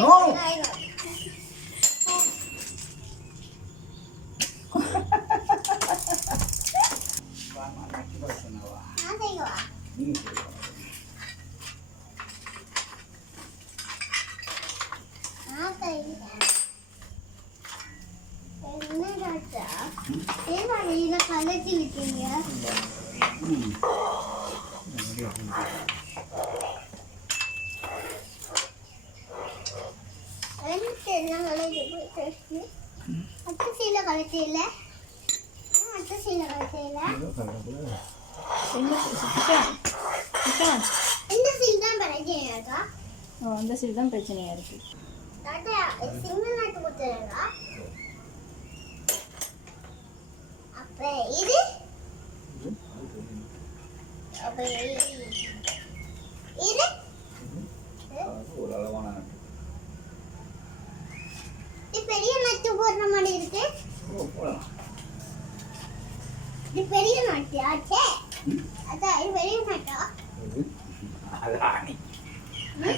No கலட்டி விட்டீங்க அத்தசீல கலட்டியில அத்தசீல கலட்டியில இந்த சீல் தான் பிரச்சனையா இருக்கா? அந்த சீல் தான் பிரச்சனையா இருக்கு. தாத்தா சிங்கிள் நட்டு கொடுத்துருங்க. அப்ப இது அப்ப இது ஒரு அளவான இது பெரிய நட்டு போடுற மாதிரி இருக்கு. இது பெரிய நட்டு ஆச்சே. அதான் இது பெரிய நட்டா? அது ஆணி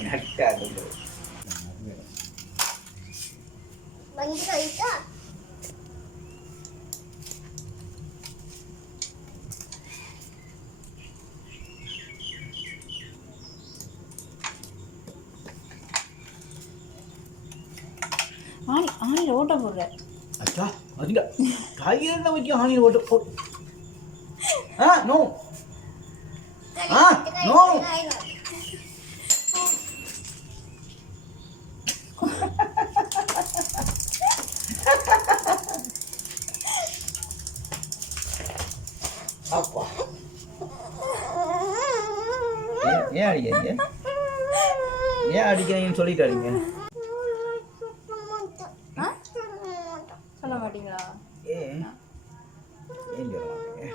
நட்டாது வந்து கழிச்சா ஆணியில் ஓட்ட போடுற. அச்சா அதுங்க கையில் வச்சு ஆணியில் ஓட்ட போ. நோ நோ அப்பா ஏன் அடிக்கிறீங்க? ஏன் அடிக்கிறீங்கன்னு சொல்லிட்டு அடிங்க. சொல்ல மாட்டீங்களா? ஏன் சொல்ல மாட்டீங்க?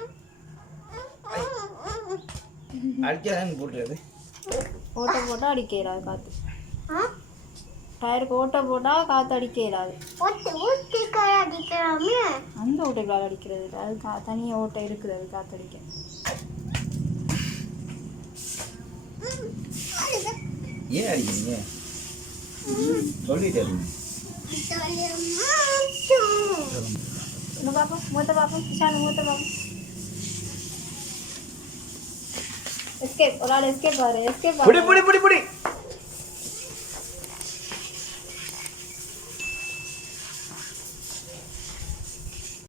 அடிச்சாதான் போட்டுறது. ஓட்ட போட்டால் அடிக்க இயலாது காற்று. டயருக்கு ஓட்ட போட்டால் காற்று அடிக்க இயலாது. அடிக்கலாமே. அந்த ஓட்டைகளால் அடிக்கிறது இல்லை, அது தனியாக ஓட்டை இருக்குது, அது காற்றடிக்க. ஏன் அடிக்கிறீங்க? சொல்லிட்டு அடிங்க. இன்னும் பார்ப்போம், மூத்த பார்ப்போம், விஷாலு மூத்த பார்ப்போம். எஸ்கேப், ஒரு ஆள் எஸ்கேப் பாரு, எஸ்கேப் புடி புடி புடி புடி